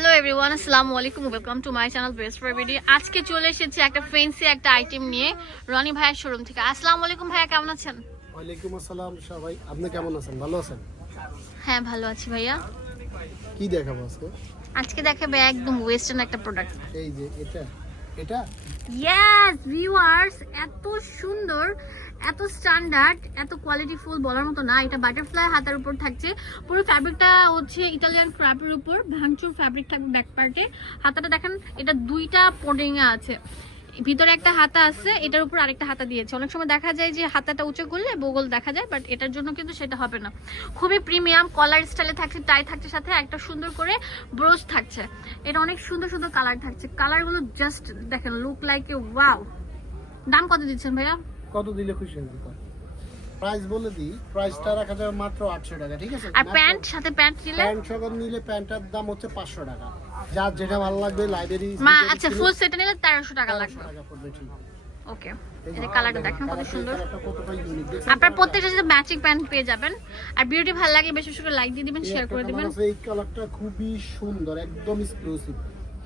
Hello everyone আসসালামু আলাইকুম welcome to my channel best for video আজকে চলে এসেছি একটা ফেন্সি একটা আইটেম নিয়ে রনি ভাইয়ের শোরুম থেকে। আসসালামু আলাইকুম ভাইয়া কেমন আছেন? ওয়ালাইকুম আসসালাম সবাই। আপনি কেমন আছেন? ভালো আছেন? হ্যাঁ ভালো আছি ভাইয়া। কি দেখাবো আজকে? আজকে দেখাবে একদম ওয়েস্টার্ন একটা প্রোডাক্ট এই যে এটা। এটা? ইয়েস ভিউয়ার্স এত সুন্দর। এত স্ট্যান্ডার্ড এত কোয়ালিটি ফুল বলার মতো না। এটা বাটারফ্লাই হাতার উপর থাকছে। পুরো ফ্যাব্রিকটা হচ্ছে ইটালিয়ান ক্র্যাপের উপর। ভাঙচুর ফ্যাব্রিক থাকবে ব্যাক পার্টে হাতাটা দেখেন, এটা দুইটা পোডিং এ আছে। ভিতরে একটা হাতা আছে, এটার উপর আরেকটা হাতা দিয়েছে। অনেক সময় দেখা যায় যে হাতাটা উঁচু করলে বগল দেখা যায় বাট এটার জন্য কিন্তু সেটা হবে না। খুবই প্রিমিয়াম কলার স্টাইলে থাকছে টাই থাকছে সাথে, একটা সুন্দর করে ব্রোজ থাকছে। এটা অনেক সুন্দর সুন্দর কালার থাকছে। কালারগুলো জাস্ট দেখেন লুক লাইক এ ওয়াও দাম কত দিচ্ছেন ভাইয়া? কত দিলে খুশি হবি প্রাইস বলে দিই প্রাইসটা রাখা যাবে মাত্র আটশো টাকা ঠিক আছে? আর প্যান্ট? সাথে প্যান্ট নিলে? প্যান্ট সকাল নিলে প্যান্টটার দাম হচ্ছে পাঁচশো টাকা। যার যেটা ভালো লাগবে লাইব্রেরি মা আচ্ছা ফুল সেট নিলে তেরোশো টাকা লাগবে। ওকে এই কালারটা দেখেন কত সুন্দর। আপনার প্রত্যেকটা সাথে ম্যাচিং প্যান্ট পেয়ে যাবেন। আর বিউটি ভালো বেশি বেশি করে লাইক দিয়ে দিবেন শেয়ার করে দিবেন। এই কালারটা খুবই সুন্দর একদম এক্সক্লুসিভ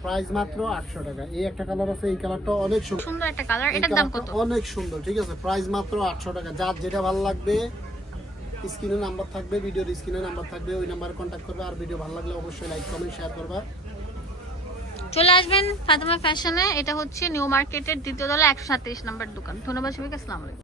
প্রাইস মাত্র আটশো টাকা। এই একটা কালার আছে এই কালারটা অনেক সুন্দর। সুন্দর একটা কালার এটার দাম কত? অনেক সুন্দর ঠিক আছে? প্রাইস মাত্র আটশো টাকা। যার যেটা ভালো লাগবে স্ক্রিনে নাম্বার থাকবে ভিডিওর স্ক্রিনে নাম্বার থাকবে ওই নাম্বারে কন্ট্যাক্ট করবে। আর ভিডিও ভালো লাগলে অবশ্যই লাইক কমেন্ট শেয়ার করবা। চলে আসবেন ফাতেমা ফ্যাশনে এটা হচ্ছে নিউ মার্কেটের দ্বিতীয় তলা একশো সাতত্রিশ নম্বর দোকান। ধন্যবাদ সবাইকে আসসালামু আলাইকুম।